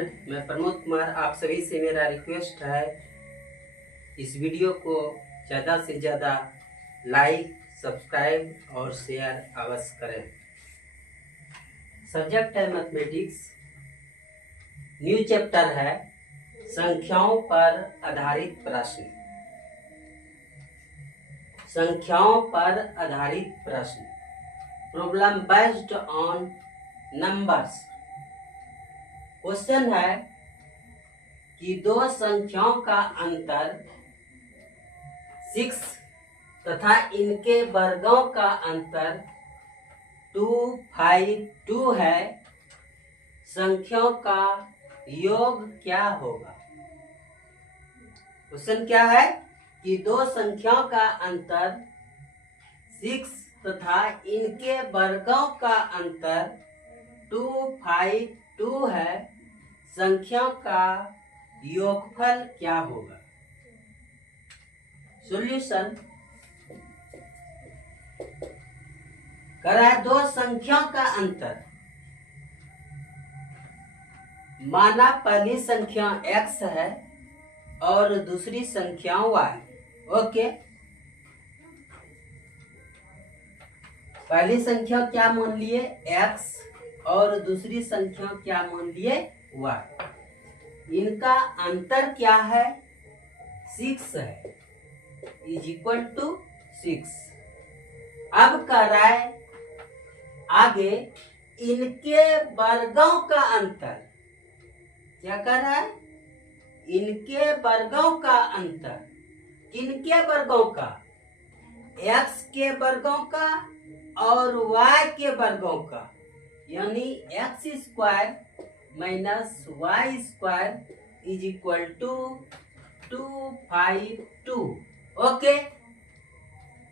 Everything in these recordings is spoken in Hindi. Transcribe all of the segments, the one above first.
स्टूडेंट, मैं प्रमोद कुमार। आप सभी से मेरा रिक्वेस्ट है, इस वीडियो को ज़्यादा से ज़्यादा लाइक, सब्सक्राइब और शेयर अवश्य करें। सब्जेक्ट है मैथमेटिक्स। न्यू चैप्टर है संख्याओं पर आधारित प्रश्न। संख्याओं पर आधारित प्रश्न, problem based on numbers. Question है कि दो संख्याओं का अंतर 6 तथा इनके वर्गों का अंतर 2, 5, 2 है। संख्याओं का योग क्या होगा? क्वेश्चन क्या है कि दो संख्याओं का अंतर 6 तथा इनके वर्गों का अंतर 2, 5, 2 है। संख्याओं का योगफल क्या होगा? सॉल्यूशन करा। दो संख्याओं का अंतर, माना पहली संख्या x है और दूसरी संख्या y। ओके, पहली संख्या क्या मान लिए? x और दूसरी संख्या क्या मान लिए? y। इनका अंतर क्या है? 6 है, इज इक्वल टू 6। अब कह रहा है आगे इनके वर्गों का अंतर। क्या कर रहा है? इनके वर्गों का अंतर। किनके वर्गों का? x के वर्गों का और y के वर्गों का, यानी x² minus y² is equal to 252। Okay,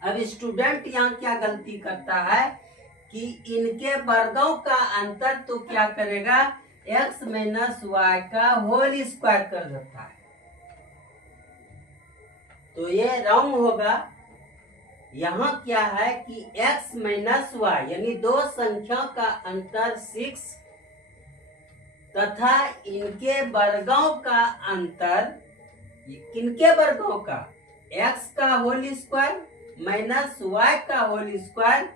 अब स्टूडेंट यहाँ क्या गलती करता है कि इनके वर्गों का अंतर तो क्या करेगा? x माइनस y का होल स्क्वायर कर देता है, तो ये रॉन्ग होगा। यहाँ क्या है कि x माइनस y यानी दो संख्या का अंतर 6 तथा इनके वर्गों का अंतर, किनके वर्गों का? x का होल स्क्वायर माइनस y का whole square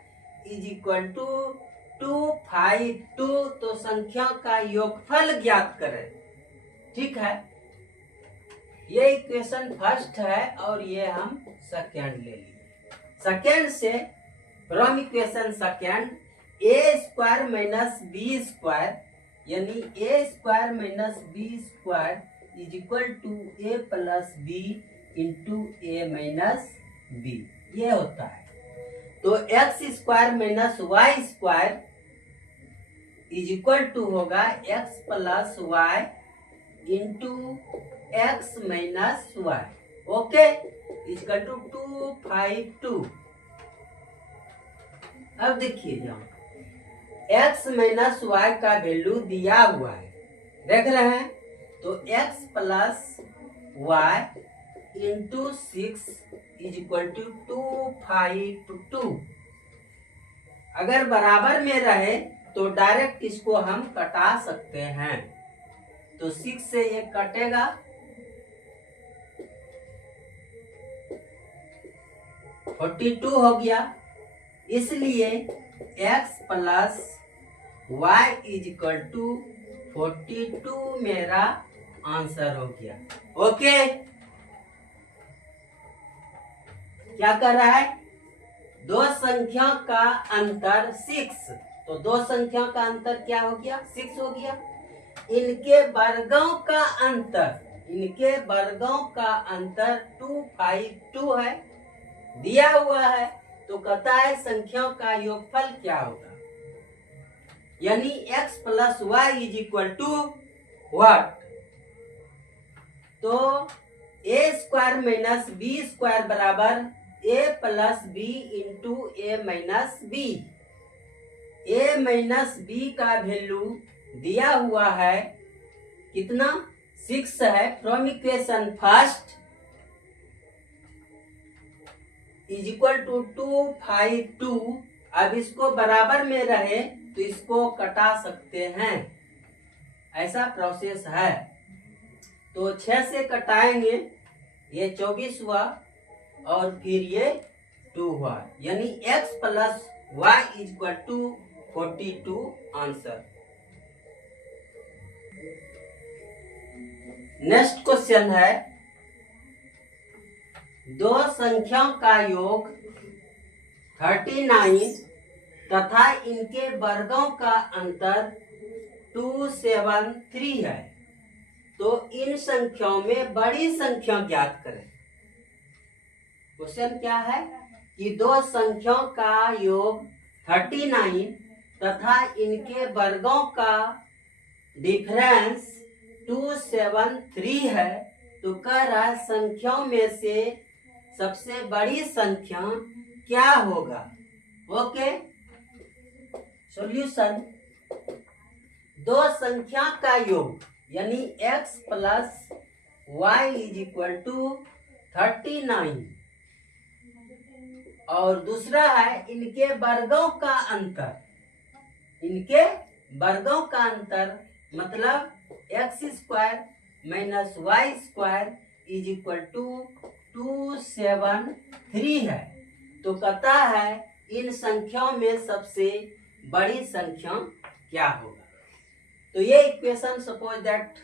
is equal to 252। तो संख्या का योगफल ज्ञात करें। ठीक है, ये इक्वेशन फर्स्ट है और ये हम सेकेंड ले लिए। सेकेंड से from equation second a² minus b² यानी a² minus b² is equal to a plus b into a minus b, ये होता है। तो x² minus y² is equal to होगा x plus y into x minus y। Okay, equal to 252। अब देखिए यहाँ x माइनस y का वैल्यू दिया हुआ है, देख रहे हैं? तो x plus y into 6 is equal to 252। अगर बराबर में रहे तो डायरेक्ट इसको हम कटा सकते हैं। तो 6 से ये कटेगा, 42 हो गया। इसलिए x plus y is equal to 42 मेरा आंसर हो गया। ओके, क्या कर रहा है? दो संख्या का अंतर 6, तो दो संख्या का अंतर क्या हो गया? 6 हो गया। इनके वर्गों का अंतर, इनके वर्गों का अंतर 252 है, दिया हुआ है। तो कहता है संख्याओं का योगफल क्या होगा, यानी x plus y is equal to what? तो a² माइनस b² बराबर a plus b into a minus b। a minus b का वैल्यू दिया हुआ है कितना? 6 है। From equation first is equal to 252। अब इसको बराबर में रहे तो इसको कटा सकते हैं। ऐसा प्रोसेस है। तो 6 से कटाएंगे, ये 24 हुआ और फिर ये 2 हुआ, यानी x plus Y is equal to 42 answer. Next question है, दो संख्याओं का योग 39 तथा इनके वर्गों का अंतर 273 है, तो इन संख्याओं में बड़ी संख्या ज्ञात करें। क्वेश्चन क्या है कि दो संख्याओं का योग 39 तथा इनके वर्गों का डिफरेंस 273 है, तो कह रहा है संख्याओं में से सबसे बड़ी संख्या क्या होगा। ओके, सॉल्यूशन, दो संख्या का योग यानी x plus Y is equal to 39 और दूसरा है इनके वर्गों का अंतर, इनके वर्गों का अंतर मतलब x square minus Y square is equal to 273 है। तो कहता है इन संख्याओं में सबसे बड़ी संख्या क्या होगा। तो ये इक्वेशन सपोज दैट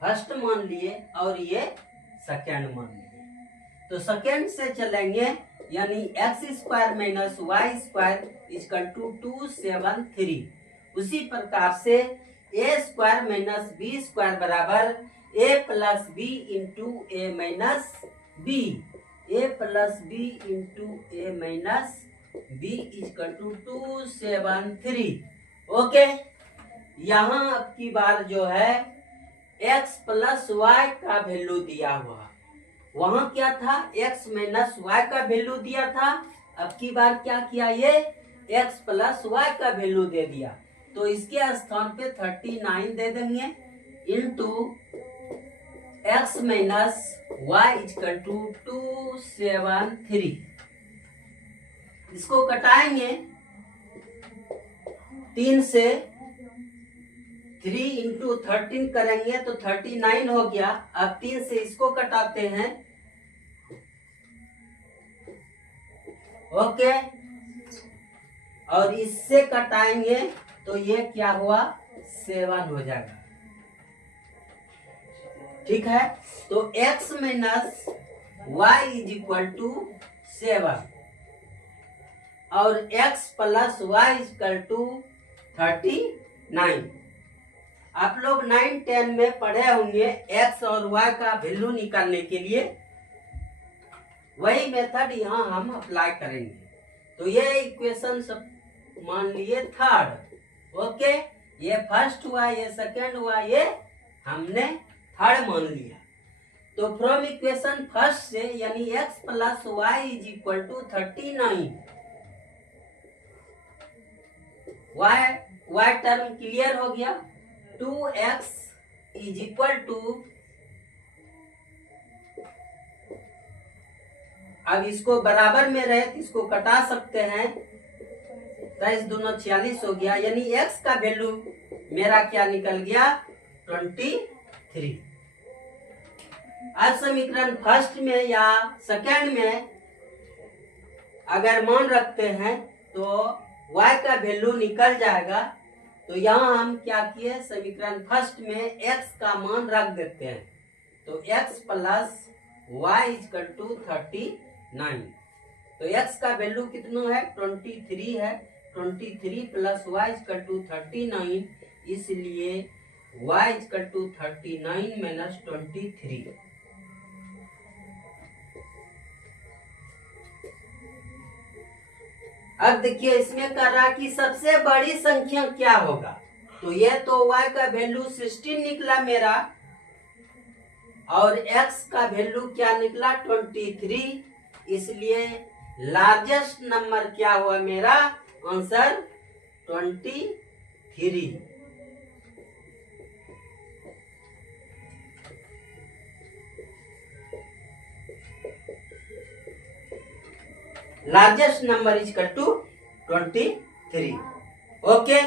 फर्स्ट मान लिए और ये सेकेंड मान लिए, तो सेकेंड से चलेंगे, यानी X square minus Y square is equal to 273। उसी प्रकार से A square minus B square बराबर A plus B into A minus B, A plus B into A minus B is equal to 273। Okay, यहाँ अब की बार जो है x प्लस वाई का वैल्यू दिया हुआ, वहां क्या था x माइनस वाई का वैल्यू दिया था, अब की बार क्या किया ये x प्लस वाई का वैल्यू दे दिया, तो इसके स्थान पे 39 दे देंगे into x minus Y is equal to 273। इसको कटाएंगे 3 से, 3 इंटू 13 करेंगे तो 39 हो गया। अब 3 से इसको कटाते हैं, ओके, और इससे कटाएंगे तो ये क्या हुआ 7 हो जाएगा। ठीक है, तो x minus Y is equal to 7 और x plus Y equal to 39। आप लोग 9, 10 में पढ़े होंगे x और y का वैल्यू निकालने के लिए, वही मेथड यहाँ हम अप्लाई करेंगे। तो ये इक्वेशन सब मान लिए थर्ड। ओके, ये फर्स्ट हुआ, ये सेकंड हुआ, ये हमने थर्ड मान लिया। तो फ्रॉम इक्वेशन फर्स्ट से यानी x plus Y is equal to 39, y term clear हो गया, 2x इज इक्वल टू, अब इसको बराबर में रहे तो इसको कटा सकते हैं, 23 दूना 46 हो गया, यानी x का वैल्यू मेरा क्या निकल गया 23। अब समीकरण फर्स्ट में या सेकेंड में अगर मान रखते हैं तो y का वैल्यू निकल जाएगा। तो यहाँ हम क्या किए, समीकरण फर्स्ट में x का मान रख देते हैं, तो x plus Y is equal to 39। तो x का वैल्यू कितना है 23 है, 23 प्लस वाई इजकल टू 39, इसलिए y इजकल टू 39 माइनस 23। अब देखिए इसमें कर रहा कि सबसे बड़ी संख्या क्या होगा, तो ये तो y का वैल्यू 16 निकला मेरा और x का वैल्यू क्या निकला 23, इसलिए लार्जेस्ट नंबर क्या हुआ मेरा answer 23। Largest number is equal to 23। Okay,